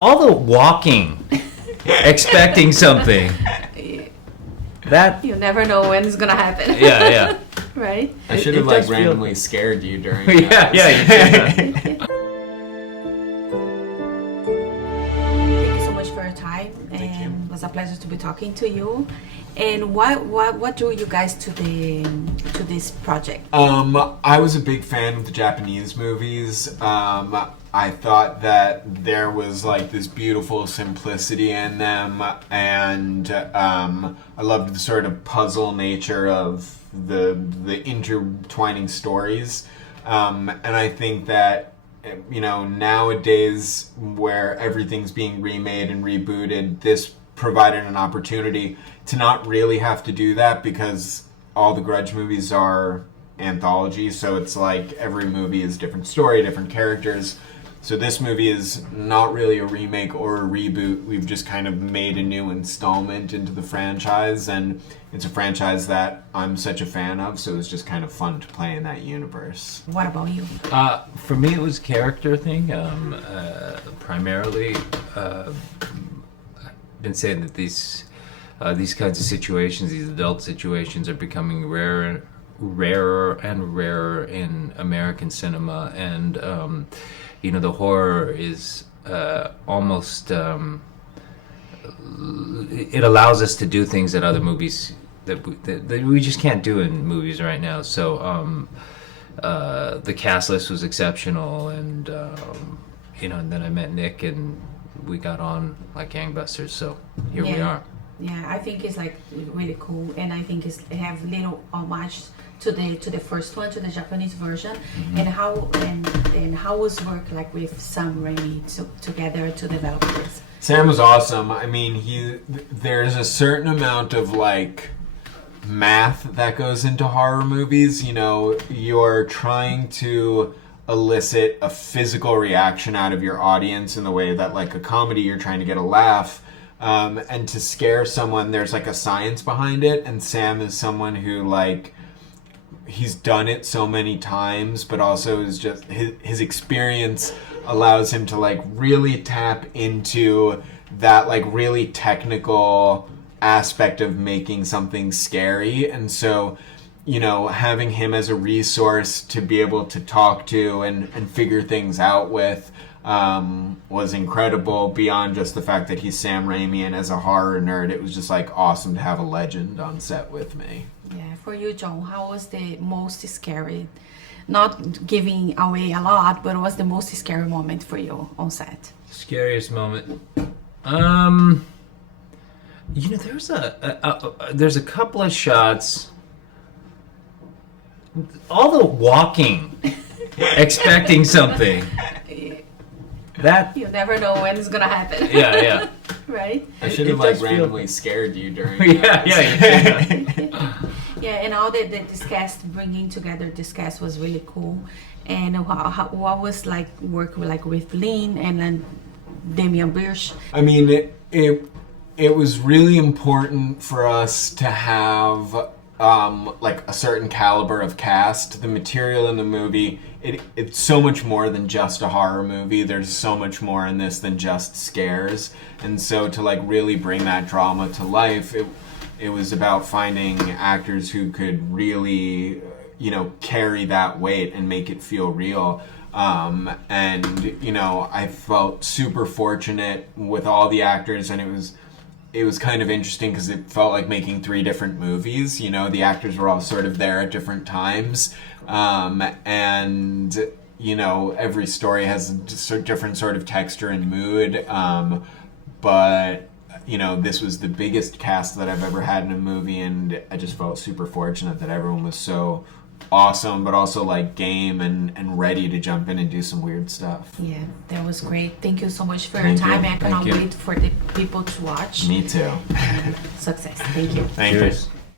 All the walking, expecting something. That You never know when it's gonna happen. yeah. Right? I should It have like does feel randomly good. scared you during Yeah, that. yeah, you did. Thank you so much for your time, and it was a pleasure to be talking to you. And what drew you guys to this project? I was a big fan of the Japanese movies. I thought that there was like this beautiful simplicity in them, and I loved the sort of puzzle nature of the intertwining stories. And I think that nowadays where everything's being remade and rebooted, this provided an opportunity to not really have to do that because all the Grudge movies are anthologies, so it's like every movie is different story, different characters. So this movie is not really a remake or a reboot. We've just kind of made a new installment into the franchise, and it's a franchise that I'm such a fan of, so it's just kind of fun to play in that universe. What about you? For me, it was a character thing. Primarily, I've been saying that these kinds of situations, these adult situations, are becoming rarer and rarer in American cinema, and the horror is almost it allows us to do things that other movies that we just can't do in movies right now. So the cast list was exceptional, and and then I met Nick and we got on like gangbusters. So here we are. Yeah, I think it's like really cool, and I think it have little homage to the first one, to the Japanese version. Mm-hmm. And how was work like with Sam Raimi together to develop this? Sam was awesome. I mean, there's a certain amount of like math that goes into horror movies. You're trying to elicit a physical reaction out of your audience in the way that like a comedy, you're trying to get a laugh. And to scare someone, there's like a science behind it. And Sam is someone who like, he's done it so many times, but also is just his experience allows him to like really tap into that like really technical aspect of making something scary. And so, having him as a resource to be able to talk to and figure things out with was incredible, beyond just the fact that he's Sam Raimi, and as a horror nerd, it was just like awesome to have a legend on set with me. Yeah, for you, John, how was the most scary? Not giving away a lot, but what was the most scary moment for you on set? Scariest moment. There's a couple of shots. All the walking, expecting something. That You never know when it's gonna happen. yeah. Right? I should It have like does feel randomly good. scared you during Yeah, that. you did. Yeah, and all this cast, bringing together this cast was really cool. And what was like work like with Lynn and then Damian Birch? I mean, it was really important for us to have like a certain caliber of cast. The material in the movie, it's so much more than just a horror movie. There's so much more in this than just scares. And so to like really bring that drama to life, it was about finding actors who could really, carry that weight and make it feel real. And I felt super fortunate with all the actors, and it was kind of interesting because it felt like making 3 different movies. The actors were all sort of there at different times. And every story has a different sort of texture and mood. But this was the biggest cast that I've ever had in a movie, and I just felt super fortunate that everyone was so awesome, but also like game and ready to jump in and do some weird stuff. Yeah, that was great. Thank you so much for Thank your time. you. I cannot Thank you. wait for the people to watch. Me too. Success. Thank you. Thank you. Cheers.